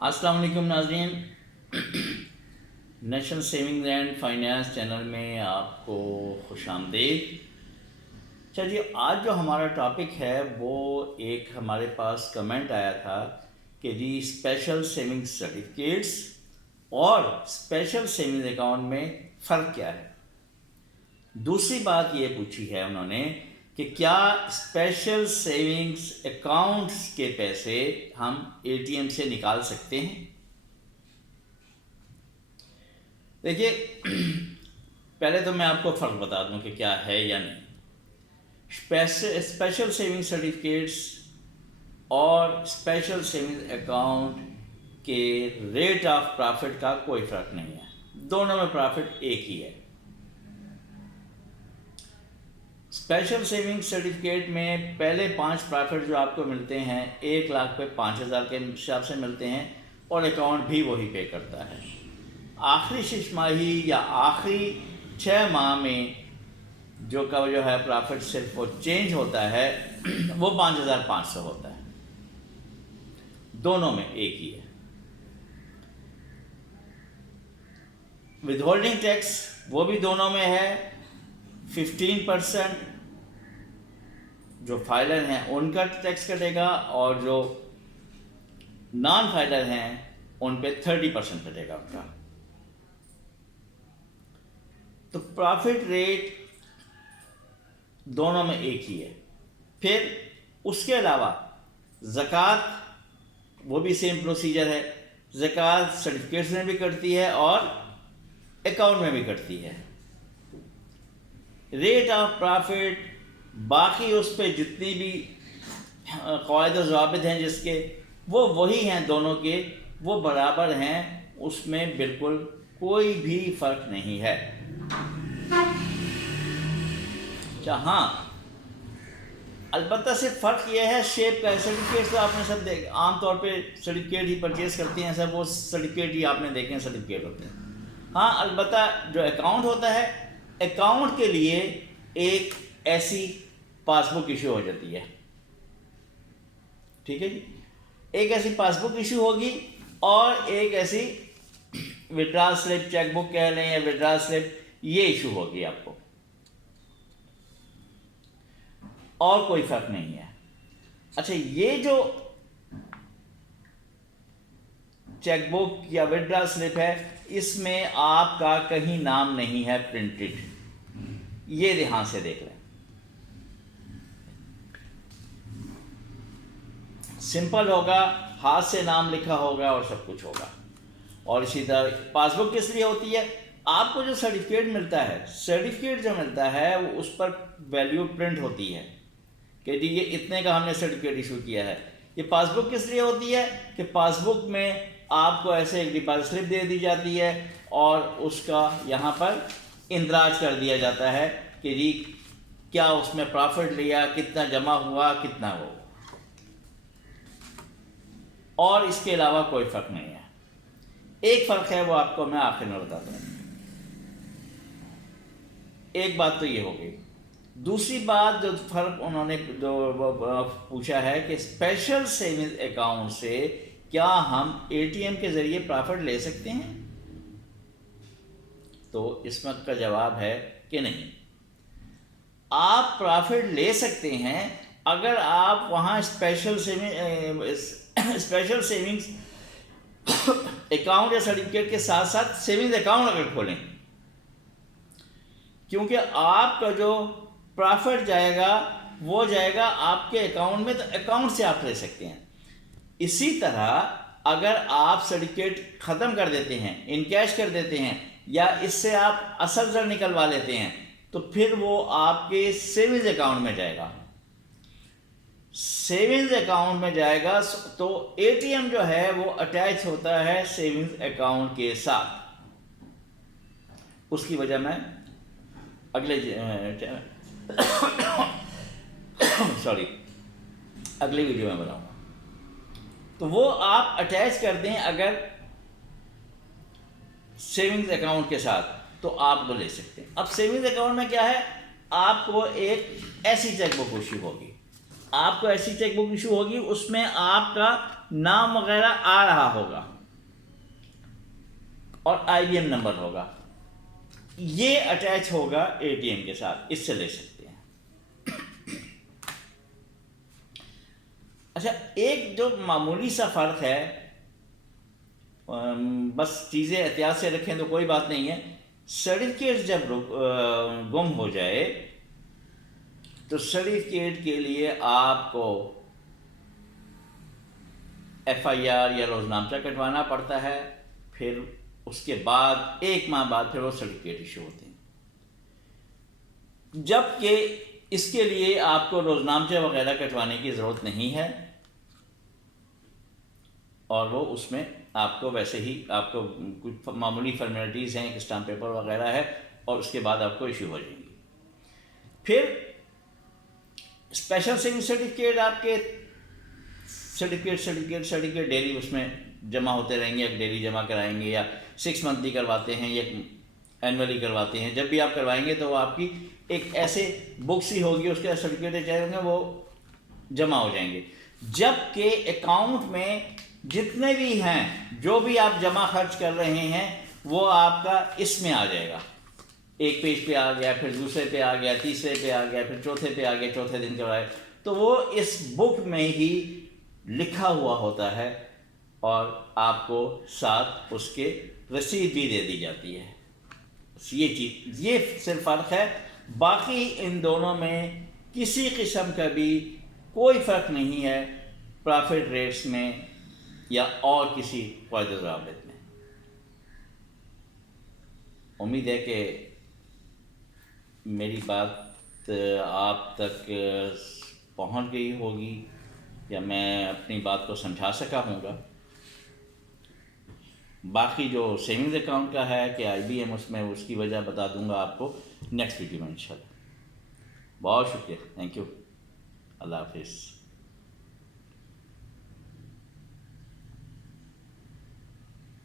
अस्सलाम वालेकुम नाज़रीन, national savings and finance channel में आपको खुश आमदीद। चलिए, आज जो हमारा टॉपिक है वो एक हमारे पास कमेंट आया था कि जी स्पेशल सेविंग्स सर्टिफिकेट्स और स्पेशल सेविंग्स अकाउंट में फ़र्क क्या है। दूसरी बात ये पूछी है उन्होंने कि क्या स्पेशल सेविंग्स अकाउंट्स के पैसे हम एटीएम से निकाल सकते हैं। देखिए, पहले तो मैं आपको फ़र्क बता दूं कि क्या है या नहीं। स्पेशल सेविंग सर्टिफिकेट्स और स्पेशल सेविंग्स अकाउंट के रेट ऑफ प्रॉफिट का कोई फ़र्क नहीं है, दोनों में प्रॉफिट एक ही है। स्पेशल सेविंग सर्टिफिकेट में पहले 5 प्रॉफिट जो आपको मिलते हैं 1 लाख पे 5,000 के हिसाब से मिलते हैं और अकाउंट भी वही पे करता है। आखिरी 6 माही या आखिरी 6 माह में जो है प्रॉफिट सिर्फ वो चेंज होता है वो 5,500 होता है, दोनों में एक ही है। विदहोल्डिंग टैक्स वो भी दोनों में है 15%। जो फाइलर हैं उनका टैक्स कटेगा और जो नॉन फाइलर हैं उन पे 30% कटेगा उनका। तो प्रॉफिट रेट दोनों में एक ही है। फिर उसके अलावा ज़कात वो भी सेम प्रोसीजर है। ज़कात सर्टिफिकेट्स में भी कटती है और अकाउंट में भी कटती है। रेट ऑफ प्रॉफिट बाकी उस पर जितनी भी क़वाइद और ज़वाबित हैं जिसके वो वही हैं, दोनों के वो बराबर हैं, उसमें बिल्कुल कोई भी फ़र्क नहीं है। हाँ, अलबत्ता से फ़र्क ये है शेप का। सर्टिफिकेट तो आपने सब आमतौर पे सर्टिफिकेट ही परचेज़ करते हैं सब, वो सर्टिफिकेट ही आपने देखे हैं सर्टिफिकेट होते हैं। हाँ, अलबत्ता जो अकाउंट होता है, अकाउंट के लिए एक ऐसी पासबुक इशू हो जाती है, ठीक है जी। एक ऐसी पासबुक इशू होगी और एक ऐसी विड्रॉल स्लिप, चेकबुक कह लें या विड्रॉल स्लिप, ये इशू होगी आपको, और कोई फर्क नहीं है। अच्छा, ये जो चेकबुक या विड्रॉल स्लिप है इसमें आपका कहीं नाम नहीं है प्रिंटेड, ये ध्यान से देख लें। सिंपल होगा, हाथ से नाम लिखा होगा और सब कुछ होगा। और इसी तरह पासबुक किस लिए होती है, आपको जो सर्टिफिकेट मिलता है, सर्टिफिकेट जो मिलता है वो उस पर वैल्यू प्रिंट होती है कि जी ये इतने का हमने सर्टिफिकेट इशू किया है। ये पासबुक किस लिए होती है कि पासबुक में आपको ऐसे एक डिपॉजिट स्लिप दे दी जाती है और उसका यहाँ पर इंदराज कर दिया जाता है कि जी क्या उसमें प्रॉफिट लिया, कितना जमा हुआ, कितना हो, और इसके अलावा कोई फ़र्क नहीं है। एक फ़र्क है वो आपको मैं आखिर में बताता हूँ। एक बात तो ये हो गई। दूसरी बात जो फ़र्क उन्होंने जो पूछा है कि स्पेशल सेविंग्स अकाउंट से क्या हम एटीएम के ज़रिए प्रॉफिट ले सकते हैं, तो इसमें का जवाब है कि नहीं। आप प्रॉफिट ले सकते हैं अगर आप वहाँ स्पेशल सेविंग्स अकाउंट या सर्टिफिकेट के साथ साथ सेविंग्स अकाउंट अगर खोलें, क्योंकि आपका जो प्रॉफिट जाएगा वो जाएगा आपके अकाउंट में, तो अकाउंट से आप ले सकते हैं। इसी तरह अगर आप सर्टिफिकेट ख़त्म कर देते हैं, इनकैश कर देते हैं, या इससे आप असल ज़र निकलवा लेते हैं, तो फिर वो आपके सेविंग्स अकाउंट में जाएगा। सेविंग्स अकाउंट में जाएगा तो एटीएम जो है वो अटैच होता है सेविंग्स अकाउंट के साथ। उसकी वजह मैं अगले अगली वीडियो में बताऊंगा। तो वो आप अटैच कर दें अगर सेविंग्स अकाउंट के साथ, तो आप वो ले सकते हैं। अब सेविंग्स अकाउंट में क्या है, आपको एक ऐसी चेकबुक इशू होगी, उसमें आपका नाम वगैरह आ रहा होगा, اور IBM نمبر ہوگا، یہ اٹیچ ہوگا ATM کے ساتھ، اس سے لے سکتے ہیں۔ اچھا، ایک جو معمولی سا فرق ہے، بس چیزیں احتیاط سے رکھیں تو کوئی بات نہیں ہے، سرٹیفکیٹ جب گم ہو جائے تو سرٹیفکیٹ کے لیے آپ کو FIR یا روزنامچہ کٹوانا پڑتا ہے، پھر اس کے بعد 1 ماہ بعد پھر وہ سرٹیفکیٹ ایشو ہوتے ہیں، جبکہ اس کے لیے آپ کو روزنامچہ وغیرہ کٹوانے کی ضرورت نہیں ہے، اور وہ اس میں آپ کو ویسے ہی آپ کو کچھ معمولی فارمیلٹیز ہیں، ایک اسٹامپ پیپر وغیرہ ہے، اور اس کے بعد آپ کو ایشو ہو جائیں گی۔ پھر اسپیشل سیونگ سرٹیفکیٹ، آپ کے سرٹیفکیٹ ڈیلی اس میں جمع ہوتے رہیں گے، ڈیلی جمع کرائیں گے، یا 6 منتھلی کرواتے ہیں یا اینولی کرواتے ہیں، جب بھی آپ کروائیں گے تو وہ آپ کی ایک ایسے بک سی ہوگی، اس کے سرٹیفکیٹ چاہے ہوں گے، وہ جمع ہو جائیں گے۔ جبکہ اکاؤنٹ میں جتنے بھی ہیں، جو بھی آپ جمع خرچ کر رہے ہیں، وہ آپ کا اس میں آ جائے گا، ایک پیج پہ آ گیا، پھر دوسرے پہ آ گیا، تیسرے پہ آ گیا، پھر چوتھے پہ آ گیا، چوتھے دن کروائے، تو وہ اس بک میں ہی لکھا ہوا ہوتا ہے، اور آپ کو ساتھ اس کے رسید بھی دے دی جاتی ہے۔ یہ چیز، یہ صرف فرق ہے، باقی ان دونوں میں کسی قسم کا بھی کوئی فرق نہیں ہے، پرافٹ ریٹس میں یا اور کسی قواعد و ضوابط میں۔ امید ہے کہ میری بات آپ تک پہنچ گئی ہوگی، یا میں اپنی بات کو سمجھا سکا ہوں گا۔ باقی جو سیونگز اکاؤنٹ کا ہے کہ IBM، اس میں اس کی وجہ بتا دوں گا آپ کو نیکسٹ ویڈیو میں انشاءاللہ۔ بہت شکریہ، تھینک یو، اللہ حافظ۔